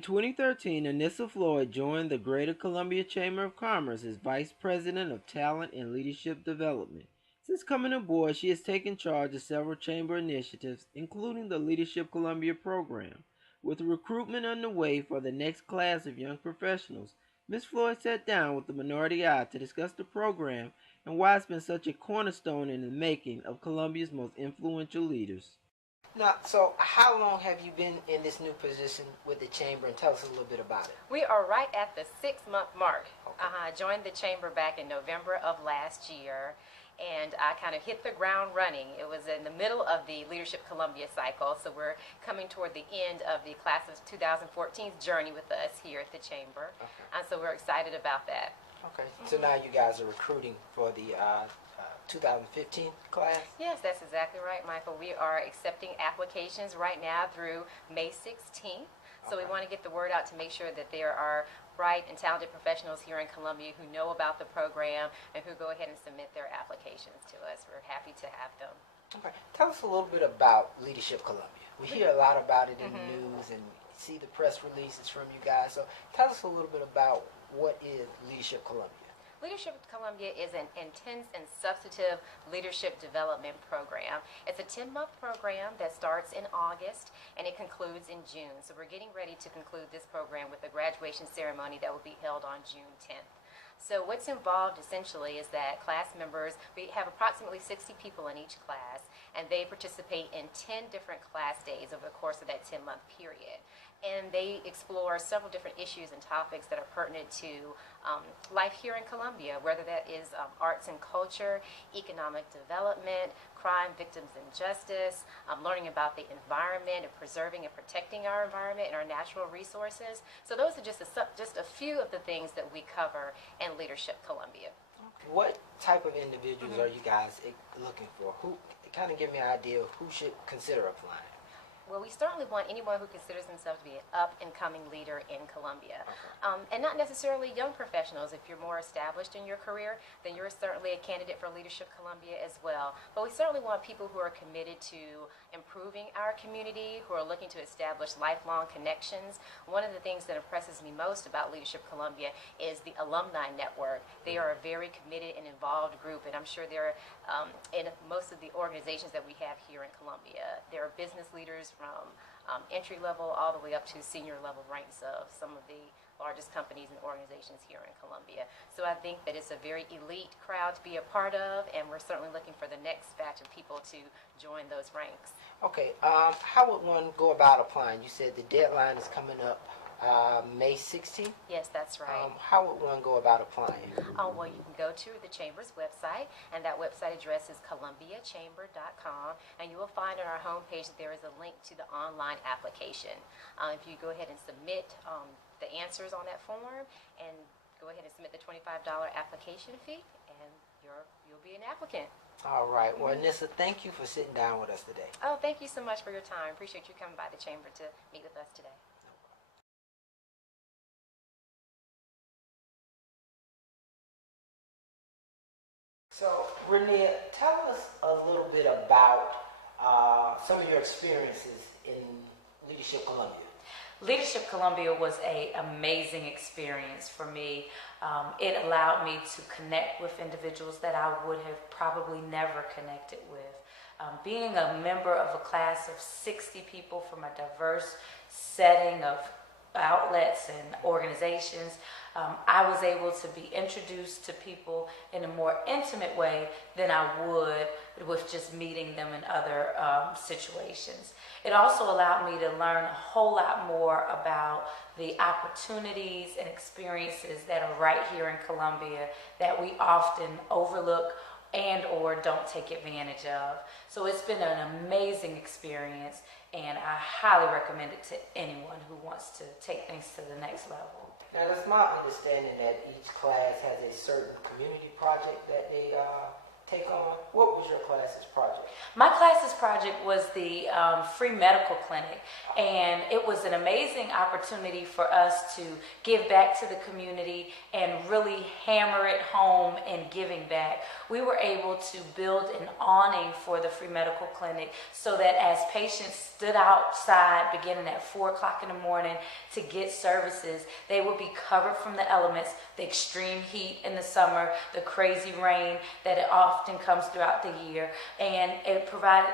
In 2013, Anissa Floyd joined the Greater Columbia Chamber of Commerce as Vice President of Talent and Leadership Development. Since coming aboard, she has taken charge of several chamber initiatives, including the Leadership Columbia program. With recruitment underway for the next class of young professionals, Ms. Floyd sat down with the Minority Eye to discuss the program and why it's been such a cornerstone in the making of Columbia's most influential leaders. Now, so how long have you been in this new position with the chamber, and tell us a little bit about it? We are right at the 6-month mark. Okay. I joined the chamber back in November of last year, and I kind of hit the ground running. It was in the middle of the Leadership Columbia cycle, so we're coming toward the end of the class of 2014's journey with us here at the chamber, and so we're excited about that. Okay, so now you guys are recruiting for the 2015 class? Yes, that's exactly right, Michael. We are accepting applications right now through May 16th. So we want to get the word out to make sure that there are bright and talented professionals here in Columbia who know about the program and who go ahead and submit their applications to us. We're happy to have them. Okay, tell us a little bit about Leadership Columbia. We hear a lot about it in the news and see the press releases from you guys. So tell us a little bit about what is Leadership Columbia. Leadership Columbia is an intense and substantive leadership development program. It's a 10-month program that starts in August and it concludes in June. So we're getting ready to conclude this program with a graduation ceremony that will be held on June 10th. So what's involved essentially is that class members, we have approximately 60 people in each class, and they participate in 10 different class days over the course of that 10-month period. And they explore several different issues and topics that are pertinent to life here in Columbia, whether that is arts and culture, economic development, crime, victims, and justice, learning about the environment and preserving and protecting our environment and our natural resources. So those are just a few of the things that we cover in Leadership Columbia. What type of individuals are you guys looking for? Who kind of give me an idea of who should consider applying? Well, we certainly want anyone who considers themselves to be an up-and-coming leader in Columbia. And not necessarily young professionals. If you're more established in your career, then you're certainly a candidate for Leadership Columbia as well. But we certainly want people who are committed to improving our community, who are looking to establish lifelong connections. One of the things that impresses me most about Leadership Columbia is the Alumni Network. They are a very committed and involved group, and I'm sure they're in most of the organizations that we have here in Columbia. There are business leaders from entry level all the way up to senior level ranks of some of the largest companies and organizations here in Columbia. So I think that it's a very elite crowd to be a part of, and we're certainly looking for the next batch of people to join those ranks. Okay, how would one go about applying? You said the deadline is coming up May 16th? Yes, that's right. How would one go about applying? Well, you can go to the Chamber's website, and that website address is columbiachamber.com, and you will find on our homepage that there is a link to the online application. If you go ahead and submit the answers on that form, and go ahead and submit the $25 application fee, and you'll be an applicant. All right. Well, Anissa, thank you for sitting down with us today. Oh, thank you so much for your time. Appreciate you coming by the Chamber to meet with us today. So, Rania, tell us a little bit about some of your experiences in Leadership Columbia. Leadership Columbia was an amazing experience for me. It allowed me to connect with individuals that I would have probably never connected with. Being a member of a class of 60 people from a diverse setting of outlets and organizations, I was able to be introduced to people in a more intimate way than I would with just meeting them in other situations. It also allowed me to learn a whole lot more about the opportunities and experiences that are right here in Columbia that we often overlook and or don't take advantage of. So it's been an amazing experience, and I highly recommend it to anyone who wants to take things to the next level. Now, it's my understanding that each class has a certain community project that they take on? What was your class's project? My class's project was the free medical clinic, and it was an amazing opportunity for us to give back to the community and really hammer it home in giving back. We were able to build an awning for the free medical clinic so that as patients stood outside beginning at 4 o'clock in the morning to get services, they would be covered from the elements, the extreme heat in the summer, the crazy rain that it often comes throughout the year, and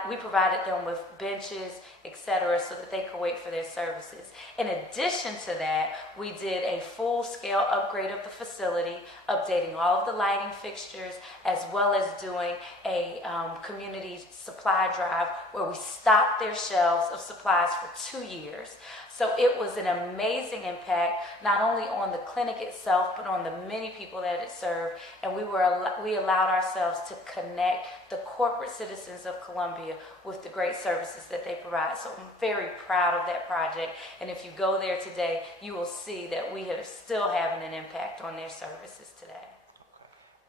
we provided them with benches, etc., so that they could wait for their services. In addition to that, we did a full-scale upgrade of the facility, updating all of the lighting fixtures, as well as doing a community supply drive where we stocked their shelves of supplies for 2 years. So it was an amazing impact, not only on the clinic itself, but on the many people that it served. And we allowed ourselves to connect the corporate citizens of Columbia with the great services that they provide. So I'm very proud of that project. And if you go there today, you will see that we are still having an impact on their services today.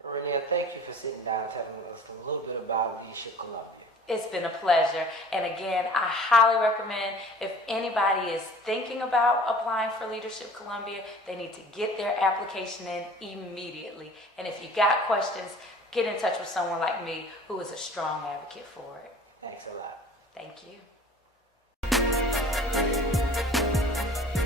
Okay. Rania, thank you for sitting down telling us a little bit about Leadership Columbia. It's been a pleasure. And again, I highly recommend if anybody is thinking about applying for Leadership Columbia, they need to get their application in immediately. And if you got questions, get in touch with someone like me who is a strong advocate for it. Thanks a lot. Thank you.